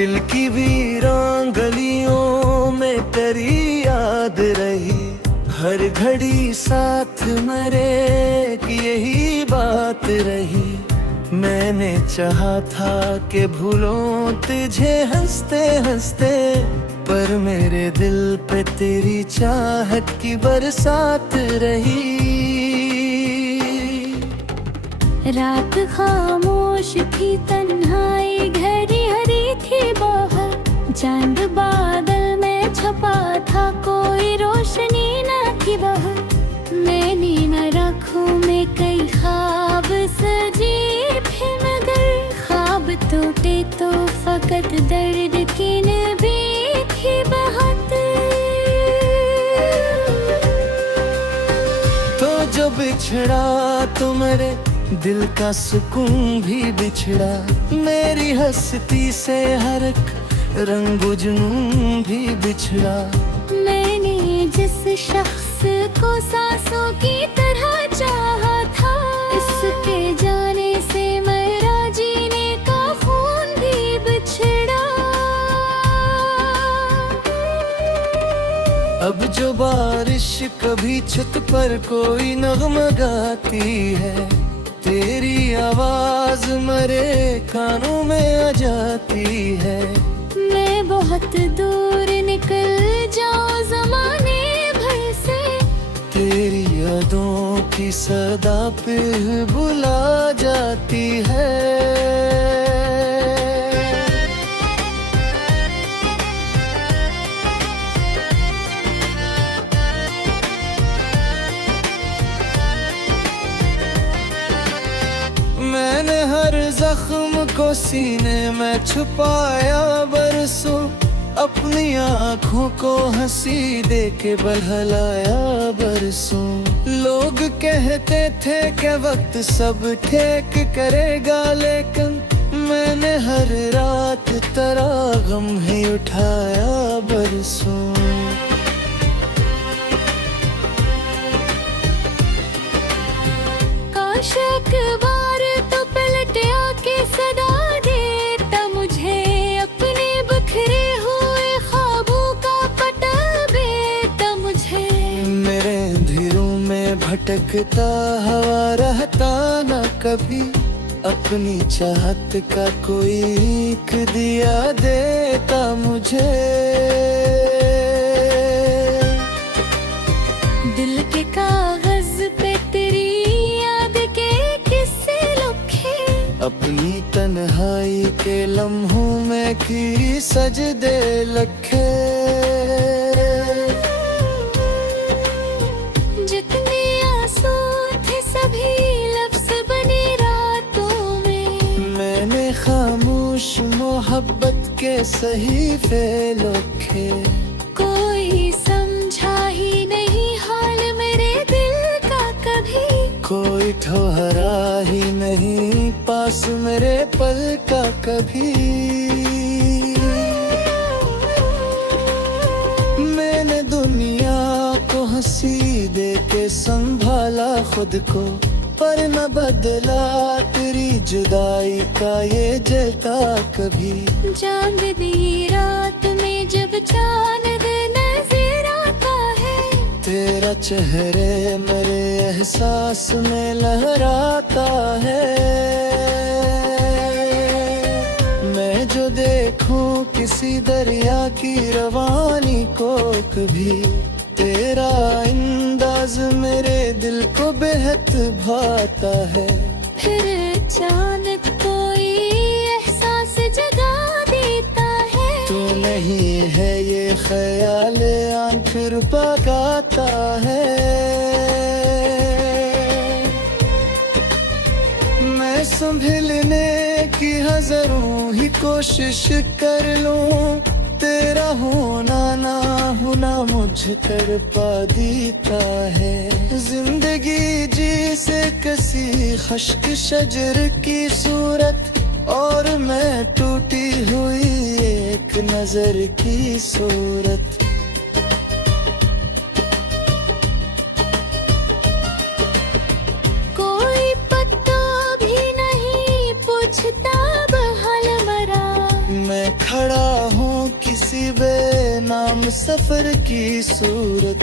दिल की वीरान गलियों में तेरी याद रही, हर घड़ी साथ मरे कि यही बात रही। मैंने चाहा था कि भूलों तुझे हंसते हंसते, पर मेरे दिल पे तेरी चाहत की बरसात रही। रात खामोश थी, तन्हाई घड़ी हरी थी बाहर, चांद बादल में छपा था, कोई रोशनी न थी बाहर। मैंने न आँखों में कई ख्वाब सजी थे, मगर ख्वाब टूटे तो फकत दर्द की नबी थी बहुत। तो जो बिछड़ा तो मेरे दिल का सुकून भी बिछड़ा, मेरी हस्ती से हर एक रंग जुनून भी बिछड़ा। मैंने जिस शख्स को सांसों की तरह चाहा था, इसके जाने से मेरा जीने का खून भी बिछड़ा। अब जो बारिश कभी छत पर कोई नगमा गाती है, तेरी आवाज मेरे कानों में आ जाती है। मैं बहुत दूर निकल जाऊं ज़माने भर से, तेरी यादों की सदा पे बुला जाती है। मैंने हर जख्म को सीने में छुपाया बरसों, अपनी आँखों को हंसी दे के बहलाया बरसों। लोग कहते थे कि वक्त सब ठीक करेगा, लेकिन मैंने हर रात तेरा गम ही उठाया बरसों। काश एक बार तो पलट आके सदा देता मुझे, अपने बिखरे हुए ख्वाबों का पता देता मुझे। मेरे अंधेरों में भटकता हवा रहता न कभी, अपनी चाहत का कोई एक दिया देता मुझे। दिल के कागज पे तेरी याद के किस्से लिखे, अपनी तन्हाई के लम्हों में की सजदे लखे। जितने आंसू थे सभी लफ्ज बने रातों में, मैंने खामोश मोहब्बत के सहीफे लिखे। कोई समझा ही नहीं हाल मेरे दिल का कभी, कोई ठहरा ही नहीं पास मेरे पल का कभी। मैंने दुनिया को हंसी दे के संभाला खुद को, पर न बदला तेरी जुदाई का ये जलता कभी। चांदनी रात में जब चांद नजर आता है, तेरा चेहरे मेरे एहसास में लहराता है। मैं जो देखूं किसी दरिया की रवानी को कभी, तेरा अंदाज मेरे दिल को बेहद भाता है। फिर अचानक कोई एहसास जगा देता है, तू नहीं है ये ख्याल आन फिर पकाता है। मैं संभलने की हजारों ही कोशिश कर लूं, तेरा होना ना होना मुझे तड़पा देता है। जिंदगी जी से कसी खश्क शजर की सूरत, और मैं टूटी हुई एक नजर की सूरत। कोई पत्ता भी नहीं पूछता बहाल मरा, मैं खड़ा सफर की सूरत।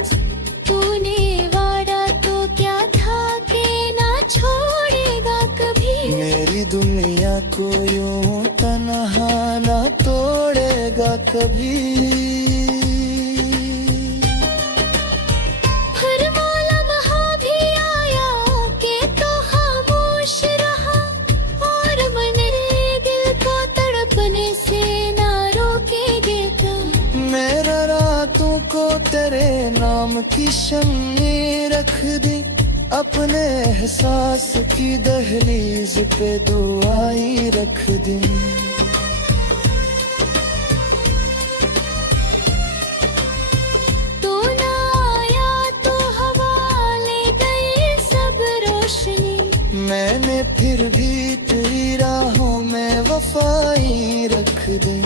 तूने वादा तो क्या था कि ना छोड़ेगा कभी। मेरी दुनिया को यूं तन्हा ना तोड़ेगा कभी। हर लम्हा भी आया कि तो खामोश रहा, और मन दिल को तड़पने से ना रोकेगा। मेरा रातों को तेरे नाम की शम्मी रख दी, अपने एहसास की दहलीज पे दुआई रख दी। तू ना आया तो हवा ले गई सब रोशनी। मैंने फिर भी तेरी राहों में वफाई रख दी।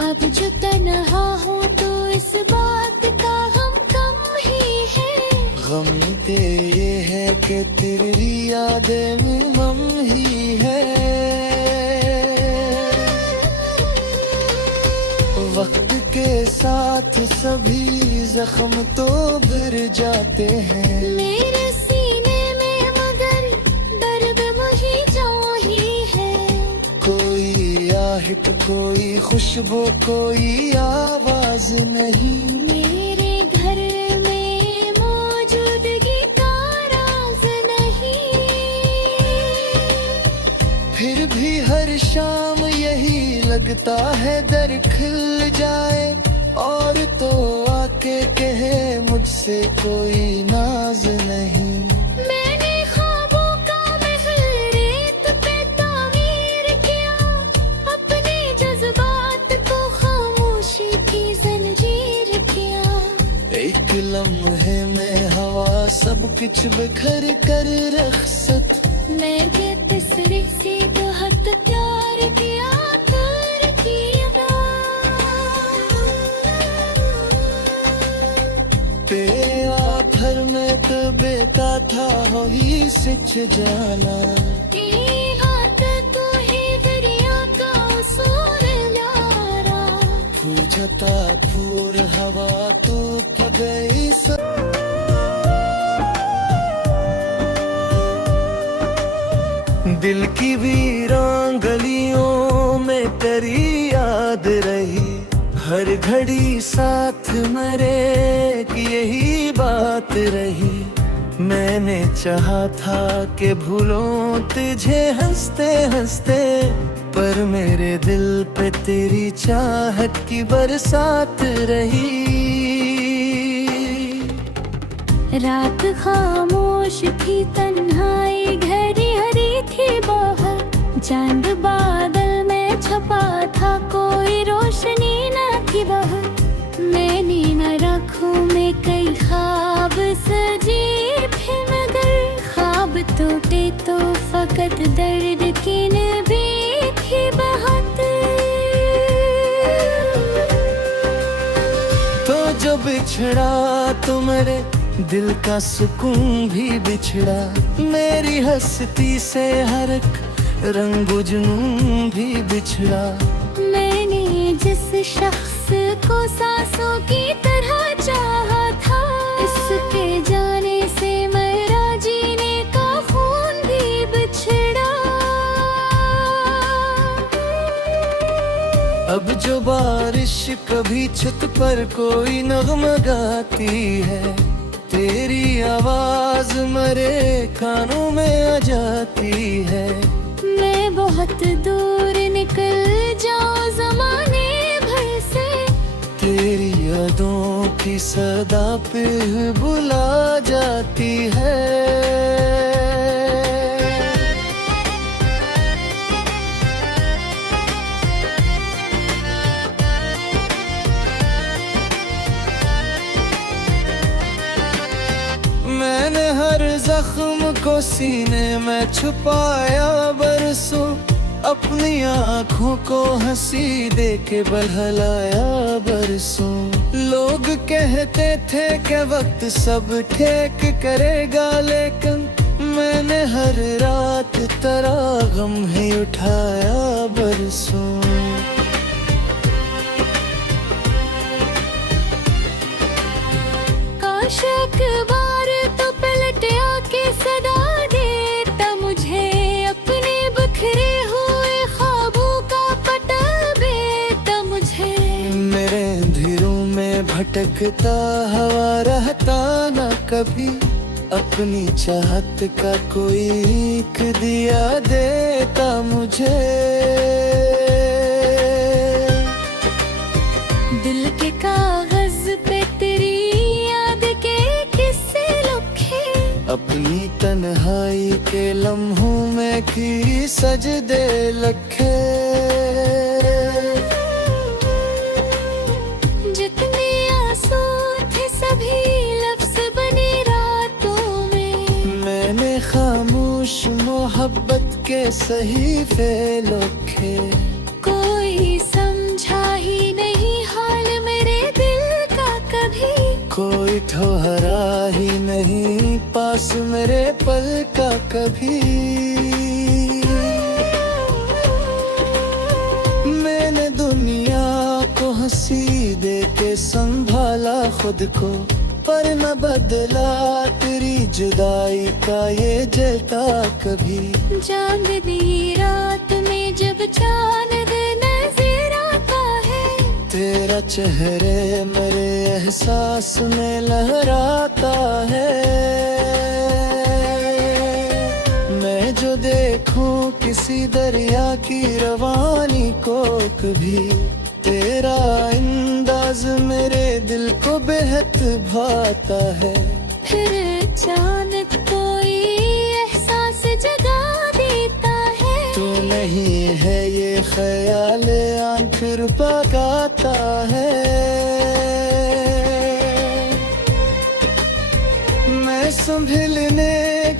अब जो तन्हा हूँ तो इस बात का गम कम ही है। गम ते ये है कि तेरी यादें मम ही है। वक्त के साथ सभी जख्म तो भर जाते हैं। मेरे सीने में मगर दर्द मुझे जो ही है। कोई आहट कोई खुशबू कोई आवाज नहीं। मेरे घर में मौजूदगी का राज नहीं। फिर भी हर शाम यही लगता है दर खिल जाए, और तो आके कहे मुझसे कोई नाज नहीं। मैंने ख्वाबों का महल रेत पे तामीर किया, अपने जज्बात को खामोशी की जंजीर किया। एक लम्हे में हवा सब कुछ बिखर कर रखसत। मैंने तीसरे से बहुत प्यार किया, प्यार किया। तेरा घर में तो बेटा था हो ही सिच जाना। हाथ तो ही दरिया का उसूल न्यारा। पूछता पूर हवा तो गई दिल की वीरान गलियों में तेरी याद रही। हर घड़ी साथ मरे कि यही बात रही। मैंने चाहा था कि भूलों तुझे हंसते हंसते, पर मेरे दिल पे तेरी चाहत की बरसात रही। रात खामोश थी, तन्हाई गहरी हरी थी बाहर। चांद बादल में छपा था, कोई रोशनी न थी बाहर। मैंने न आँखों में कई ख्वाब सजे थे, मगर ख्वाब टूटे तो फकत दर्द की नबी थी बहुत। तो जो बिछड़ा तो मेरे दिल का सुकून भी बिछड़ा। मेरी हस्ती से हर एक रंग जुनून भी बिछड़ा। मैंने जिस शख्स को सांसों की तरह चाहा था, इसके जाने से मेरा जीने का खून भी बिछड़ा। अब जो बारिश कभी छत पर कोई नगमा गाती है, तेरी आवाज मेरे कानों में आ जाती है। मैं बहुत दूर निकल जाऊं ज़माने भर से, तेरी यादों की सदा पे बुला जाती है। मैंने हर जख्म को सीने में छुपाया बरसों, अपनी आँखों को हंसी दे के बहलाया बरसों। लोग कहते थे कि वक्त सब ठीक करेगा, लेकिन मैंने हर रात तेरा गम ही उठाया बरसों। एक बार तो पलट आके सदा देता मुझे, अपने बिखरे हुए ख्वाबों का पता देता मुझे। मेरे अंधेरों में भटकता हवा रहता न कभी, अपनी चाहत का कोई एक दिया देता मुझे। दिल के कागज पे तेरी याद के किस्से लिखे, अपनी तन्हाई के लम्हों में की सजदे लखे। जितने आंसू थे सभी लफ्ज बने रातों में, मैंने खामोश मोहब्बत के सहीफे लिखे। कोई समझा ही नहीं हाल मेरे दिल का कभी, कोई ठहरा ही नहीं पास मेरे पल का कभी। मैंने दुनिया को हंसी दे के संभाला खुद को, पर न बदला तेरी जुदाई का ये जलता कभी। चांदनी रात में जब चांद नजर आता है, तेरा चेहरे मेरे एहसास में लहराता है। मैं जो देखूं किसी दरिया की रवानी को कभी, तेरा अंदाज मेरे दिल को बेहद भाता है। फिर अचानक कोई एहसास जगा देता है, तू नहीं है ये ख्याल आंख पकाता है। मैं संभलने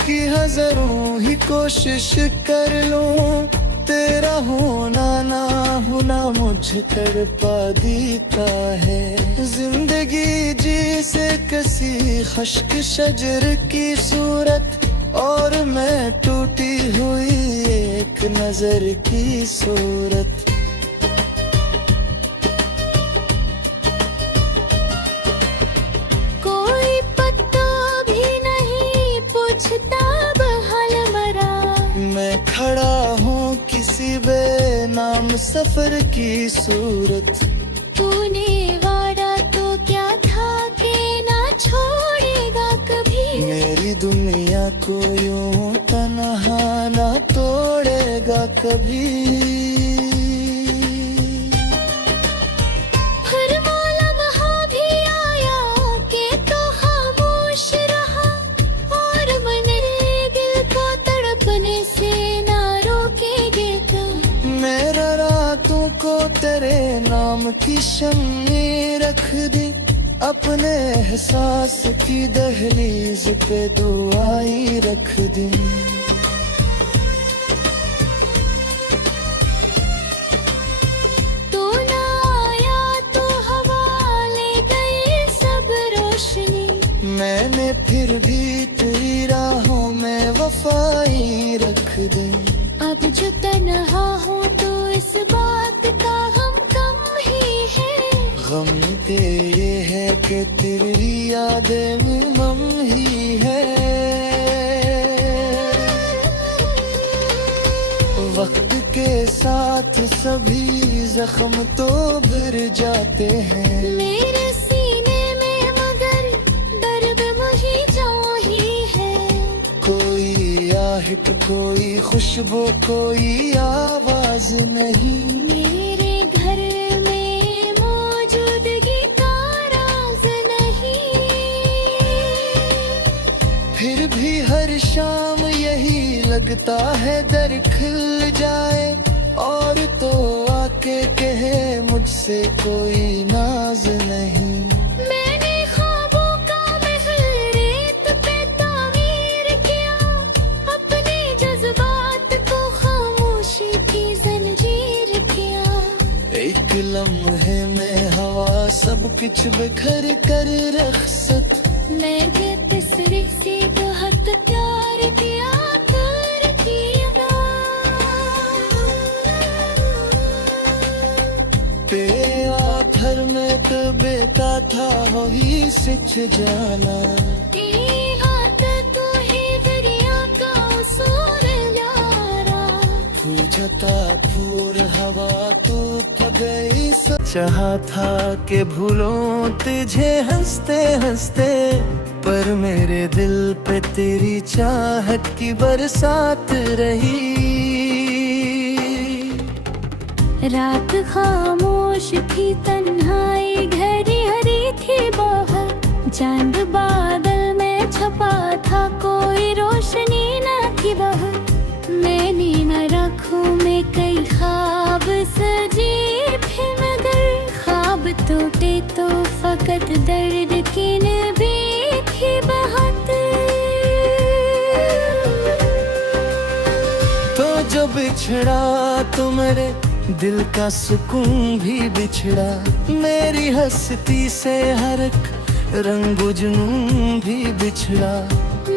की हजारों ही कोशिश कर लूं, तेरा होना ना होना मुझे तड़पा देता है। जिंदगी जी से किसी खश्क शजर की सूरत, और मैं टूटी हुई एक नजर की सूरत। कोई पत्ता भी नहीं पूछता बहाल मरा, मैं खड़ा हूँ किसी बेनाम सफर की सूरत। तूने वादा तो क्या था कि ना छोड़ेगा कभी, मेरी दुनिया को यूं तन्हा ना तोड़ेगा कभी। हर मौला वहाँ भी आया कि तो खामोश रहा, और मैंने दिल को तड़पने से ना रोकेगा। मेरा रातों को तेरे नाम की शम्मी रख दी, अपने एहसास की दहलीज पे दुआई रख दी। तू ना आया तो हवा ले गई सब रोशनी, मैंने फिर भी तेरी राहों में वफाई रख दी। अब जो तन्हा हूँ तो इस बात का गम कम ही है। गम के ये है कि तेरी यादें मम ही है। वक्त के साथ सभी जख्म तो भर जाते हैं, मेरे सीने में मगर दर्द मुझे जो ही है। कोई आहट कोई खुशबू कोई आवाज नहीं, मेरे घर में मौजूदगी का राज नहीं। फिर भी हर शाम यही लगता है दर खिल जाए, और तो आके कहे मुझसे कोई नाज नहीं। मैंने ख्वाबों का महल रेत पे तामीर किया, अपने जज्बात को खामोशी की जंजीर किया। एक लम्हे में हवा सब कुछ बिखर कर रखसत, मैंने तीसरे से बहुत प्यार किया कर किया। पे आखिर में तो बेटा था वही सिच जाना। पूछता पूर हवा तो थक गई। चाहा था कि भूलों तुझे हंसते हंसते, पर मेरे दिल पे तेरी चाहत की बरसात रही। रात खामोश थी, तन्हाई गहरी हरी थी बाहर, चांद बादल में छपा था, कोई रोशनी न थी बाहर। मैंने न रखूं में कई ख्वाब सजी थे, मगर ख्वाब टूटे तो फकत दर्द की नबी थी बहुत। तो जो बिछड़ा तो मेरे दिल का सुकून भी बिछड़ा, मेरी हस्ती से हर एक रंग जुनून भी बिछड़ा।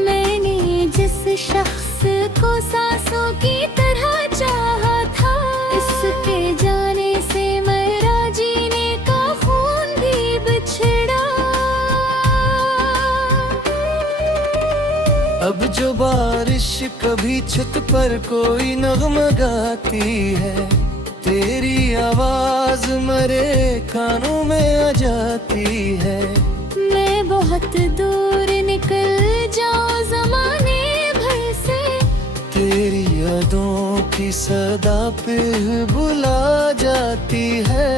मैंने जिस शख्स को सांसों की तरह चाहा था, इसके जाने से मेरा जीने का खून भी बिछड़ा। अब जो बारिश कभी छत पर कोई नगमा गाती है, तेरी आवाज मेरे कानों में आ जाती है। मैं बहुत दूर निकल जाऊं ज़माने भर से, तेरी यादों की सदा पे बुला जाती है।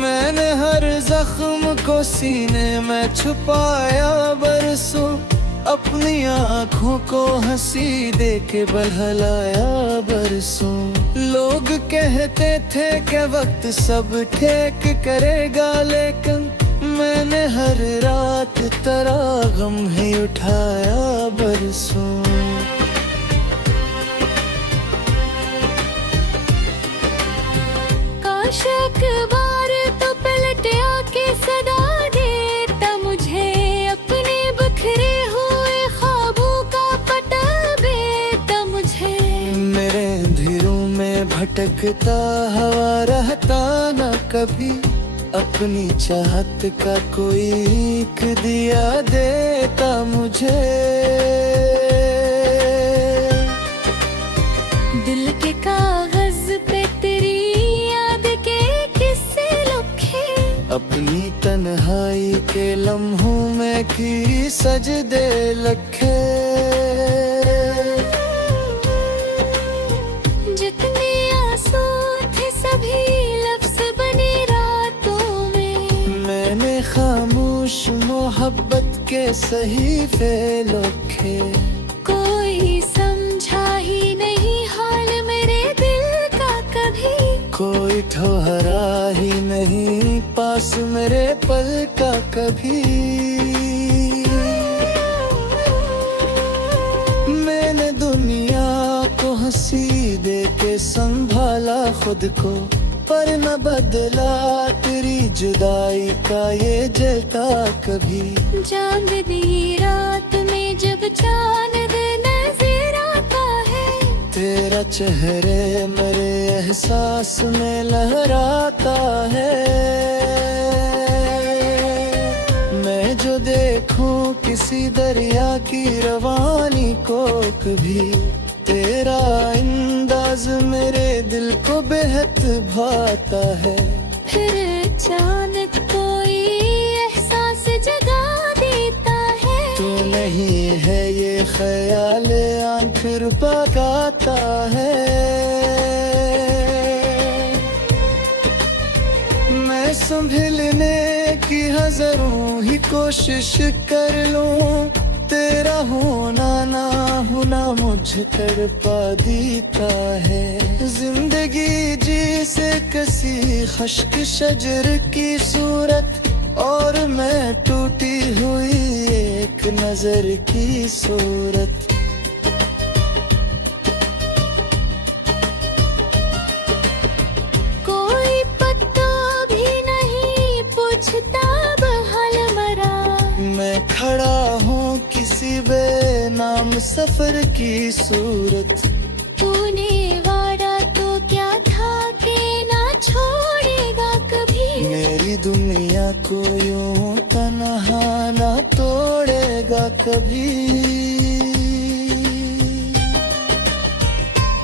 मैंने हर जख्म को सीने में छुपाया बरसों, अपनी आँखों को हंसी दे के बहलाया बरसों। लोग कहते थे कि वक्त सब ठीक करेगा, लेकिन मैंने हर रात तेरा गम ही उठाया बरसों। काश एक बार तो पलट आके सदा देता मुझे, अपने बिखरे हुए ख्वाबों का पता देता मुझे। मेरे अंधेरों में भटकता हवा रहता न कभी, अपनी चाहत का कोई एक दिया देता मुझे। दिल के कागज पे तेरी याद के किस्से लिखे, अपनी तन्हाई के लम्हों में की सजदे लखे। जितने आंसू थे सभी लफ्ज बने रातों में, मैंने खामोश मोहब्बत के सहीफे लिखे। कोई समझा ही नहीं हाल मेरे दिल का कभी, कोई ठहरा ही नहीं पास मेरे पल का कभी। मैंने दुनिया को हंसी दे के संभाला खुद को, पर न बदला तेरी जुदाई का ये जलता कभी। चांदनी रात में जब चांद नजर आता है, तेरा चेहरे मेरे एहसास में लहराता है। मैं जो देखूं किसी दरिया की रवानी को कभी, तेरा अंदाज मेरे दिल को बेहद भाता है। फिर अचानक कोई एहसास जगा देता है, तू नहीं है ये ख्याल आंख रुबाता है। मैं संभलने की हजारों ही कोशिश कर लूं, तेरा होना ना होना मुझे तड़पा देता है। जिंदगी जी से कसी खश्क शजर की सूरत, और मैं टूटी हुई एक नजर की सूरत। कोई पत्ता भी नहीं पूछता बहाल मरा, मैं खड़ा हूँ सफर की सूरत। तूने वादा तो क्या था कि ना छोड़ेगा कभी। मेरी दुनिया को यूं तन्हा ना तोड़ेगा कभी।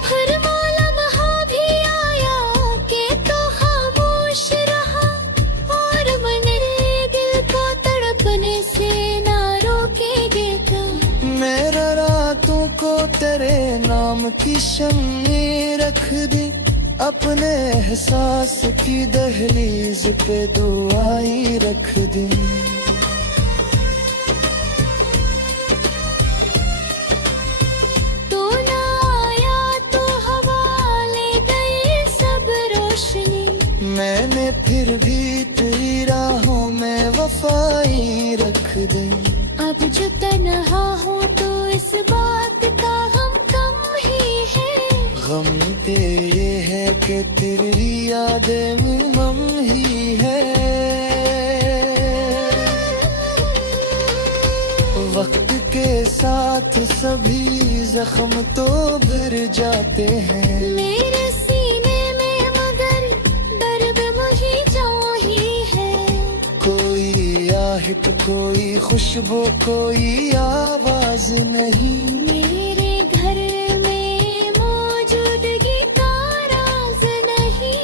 हर लम्हा भी आया कि तो खामोश रहा, और मन दिल को तड़पने से ना रोकेगे क्या। मेरा रातों को तेरे नाम की शम्मी रख दी, अपने एहसास की दहलीज पे दुआई रख दी। तू ना आया तो हवा ले गई सब रोशनी। मैंने फिर भी तेरी राहों में वफाई रख दी। अब जो तन्हा हूँ तो इस बात का गम कम ही है। गम ते ये है कि तेरी यादें मम ही है। वक्त के साथ सभी जख्म तो भर जाते हैं। मेरे सीने में मगर दर्द मुझे जो ही है। कोई आहट, कोई खुशबू, कोई आवाज नहीं। मेरे घर में मौजूदगी का राज नहीं।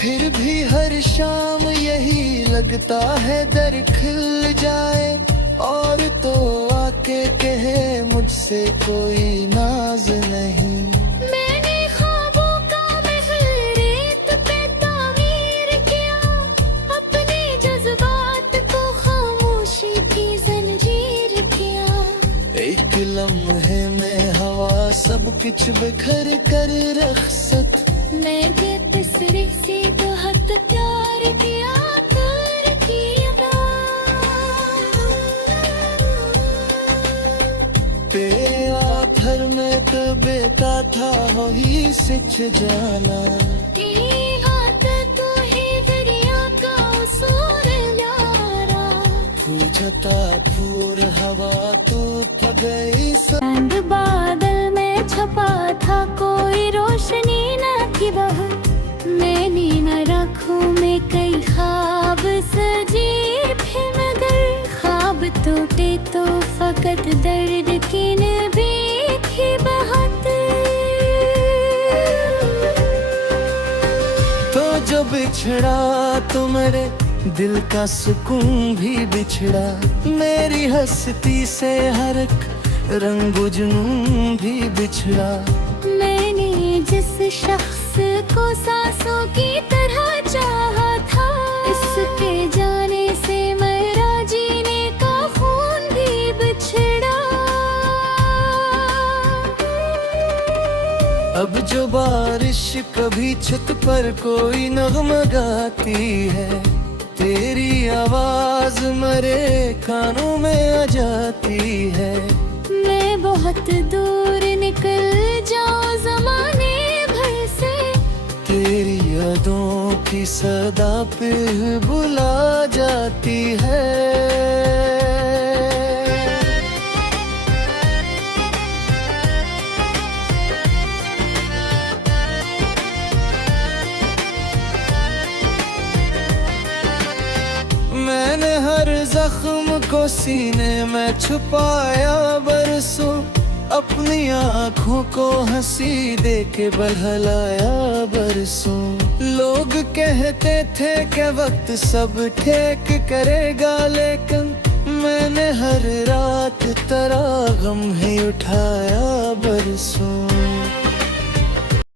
फिर भी हर शाम यही लगता है दर खिल जाए, और तो आके कहे मुझसे कोई नाज नहीं। मैंने ख्वाबों का महल रेत पे तामीर किया, अपने जज्बात को खामोशी की जंजीर किया। एक लम्हे में हवा सब कुछ बिखर कर रखसत। मैं बेकसरी से बहुत प्यार किया कर किया। तेरे आखर में तो बेटा था हो ही सिच जाना। तेरी हाथ तू ही दरिया का उसूल न्यारा। पूछता पूर हवा तो थक गई चांद बादल में छपा था, कोई रोशनी न थी वहाँ। मैंने न रखूं में कई ख्वाब सजे थे, मगर ख्वाब टूटे तो फकत दर्द की नबी थी बहुत। तो जो बिछड़ा तो मेरे दिल का सुकून भी बिछड़ा। मेरी हस्ती से हर एक रंग जुनून भी बिछड़ा। मैंने जिस शख्स को सांसों की तरह चाहा था, इसके जाने से मेरा जीने का खून भी बिछड़ा। अब जो बारिश कभी छत पर कोई नगमा गाती है, तेरी आवाज मेरे कानों में आ जाती है। मैं बहुत दूर निकल जाऊं ज़माने भर से, तेरी यादों की सदा पे बुला जाती है। मैंने हर जख्म को सीने में छुपाया बरसों, अपनी आँखों को हंसी दे के बहलाया बरसों। लोग कहते थे कि वक्त सब ठीक करेगा, लेकिन मैंने हर रात तेरा गम ही उठाया बरसों।